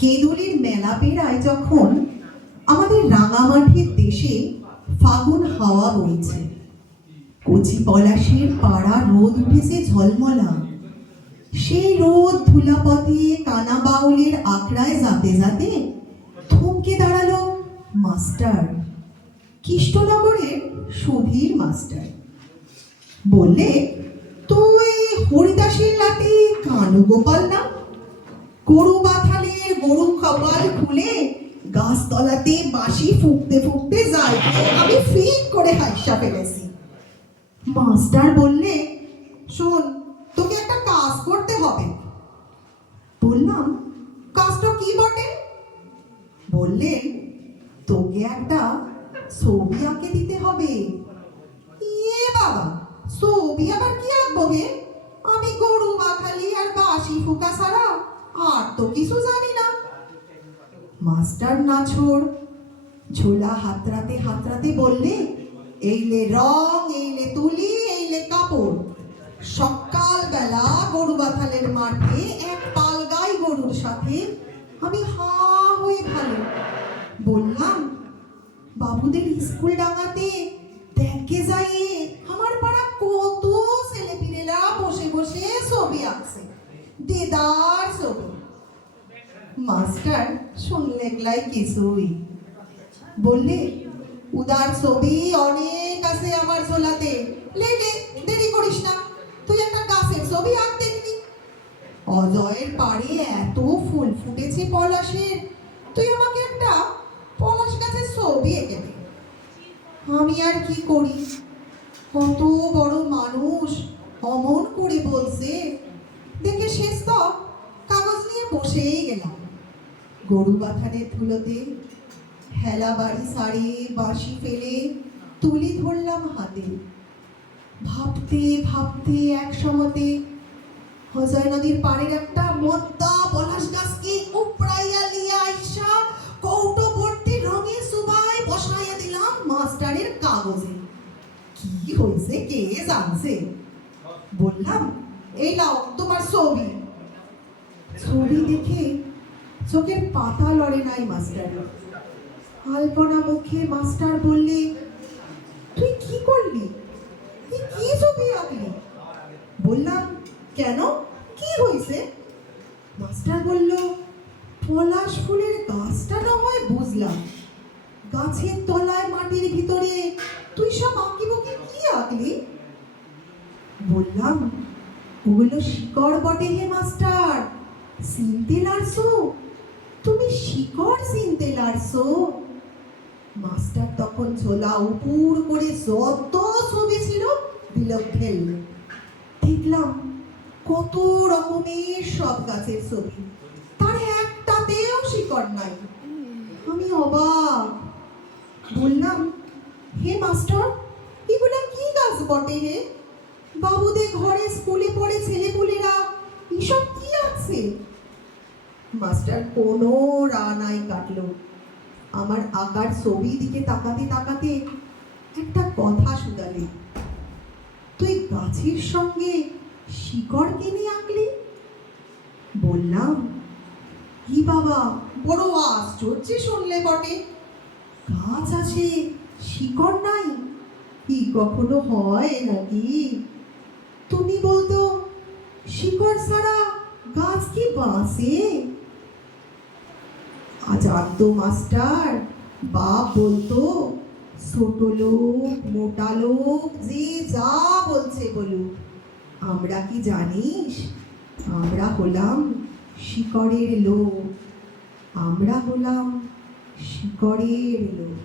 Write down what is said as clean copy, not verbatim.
কেঁদুলির মেলা পেরায় যখন আমাদের রাঙামাটির দেশে ফাগুন হাওয়া বইছে, কচি পলাশের পাড়া রোদ উঠেছে ঝলমলা। সেই রোদ ধুলাপথে কানা বাউলের আখড়ায় যাতে যাতে থমকে দাঁড়ালো মাস্টার, কৃষ্ণনগরের সুধীর মাস্টার। বললে, তুই হরিদাসের লাটে কানু গোপাল না? গরু বাথালের গরু কপাল খুলে গাছতলাতে বাঁশি ফুঁকতে ফুঁকতে যাই আমি ফিক করে হাইসা ফেলেছি। মাস্টার বললে, শোন, তোকে একটা কাজ করতে হবে। বললাম, কাজটা কি বটে? বললেন, তোকে একটা ছবি আঁকে দিতে হবে। ইয়ে বাবা, ছবি আবার কি আঁকবো গে? আমি গরু বাথালি আর বাঁশি ফুঁকা ছাড়া আর তো কিছু জানি না। মাস্টার নাছোড় ঝোলা হাতড়াতে হাতড়াতে বললে, এইলে রং, এইলে তুলি, এইলে কাপড়। সকালবেলা গরু বাথালের মাঠে এক পাল গাই গরুর সাথে আমি হা হয়ে ভালো। বললাম, বাবুদের স্কুল ডাঙাতে দেখে যাই আমার পাড়া কত ছেলেপিলেরা বসে বসে ছবি আঁকছে, দেদার ছবি। মাস্টার শুনলে গলাই কিছুই। বললে, উদার ছবি অনেক আছে আমার ঝোলাতে, লে লে, দেরি করিস না, তুই একটা গাছের ছবি আঁক দেখবি। অজয়ের পাড়ে এত ফুল ফুটেছে পলাশের, তুই আমাকে একটা পলাশ গাছের ছবি এঁকে দে। আমি আর কি করি, কত বড় মানুষ অমন করে বলছে দেখে শেষ তো কাগজ নিয়ে বসেই গেলাম। গরু বাথানের ধুলোতে হেলা বাড়ি সারে বাঁশি ফেলে তুলি ধরলাম হাতে। ভাবতে ভাবতে এক সময়তে হজয় নদীর পাড়ের একটা মদ্দা পলাশ গাছকে উপড়াইয়া লিয়া আইসা কৌটো ভর্তি রঙে সুবাই বসাইয়া দিলাম মাস্টারের কাগজে। কি হয়েছে কে জানছে। বললাম, এই নাও তোমার ছবি। ছবি দেখে চোখের পাতা লড়ে নাই মাস্টারের। আলপনা মুখে মাস্টার বললে, তুই কি করলি? তুই কি ছবি আঁকলি? বললাম, কেন, কি হয়েছে? মাস্টার বলল, পলাশ ফুলের গাছটা না হয় বুঝলাম, গাছের তলায় মাটির ভিতরে তুই সব আঁকি বুকি কি আঁকলি? বললাম, ওগুলো শিকড় বটে হে মাস্টার, চিনতে লারছো? তুমি শিকড় চিনতে লারছো? মাস্টার তখন ঝোলা উপুর করে যত ছবি ছিল দিল ফেললে। দেখলাম কত রকমের সব গাছের ছবি, তার একটাতেও শিকড় নাই। আমি অবাক। বললাম, হে মাস্টার, এগুলা কি গাছ বটে হে? বাবুদের ঘরে স্কুলে পড়ে ছেলেপুলেরা এসব কি আছে? মাস্টার কোনো রানাই কাটলো। আমার আঁকার ছবি দিকে তাকাতে তাকাতে একটা কথা শুধালে, তুই গাছের সঙ্গে শিকড় কিনে আঁকলি? বললাম, কি বাবা, বড় আশ্চর্য শুনলে বটে। গাছ আছে শিকড় নাই, কি কখনো হয় নাকি? তুমি বলতো, শিকড় ছাড়া গাছ কি বাঁচে? আজ আদ্য মাস্টার বাপ বলতো, ছোট লোক মোটা লোক যে যা বলছে বলুক, আমরা কি জানিস, আমরা হলাম শিকড়ের লোক, আমরা হলাম শিকড়ের লোক।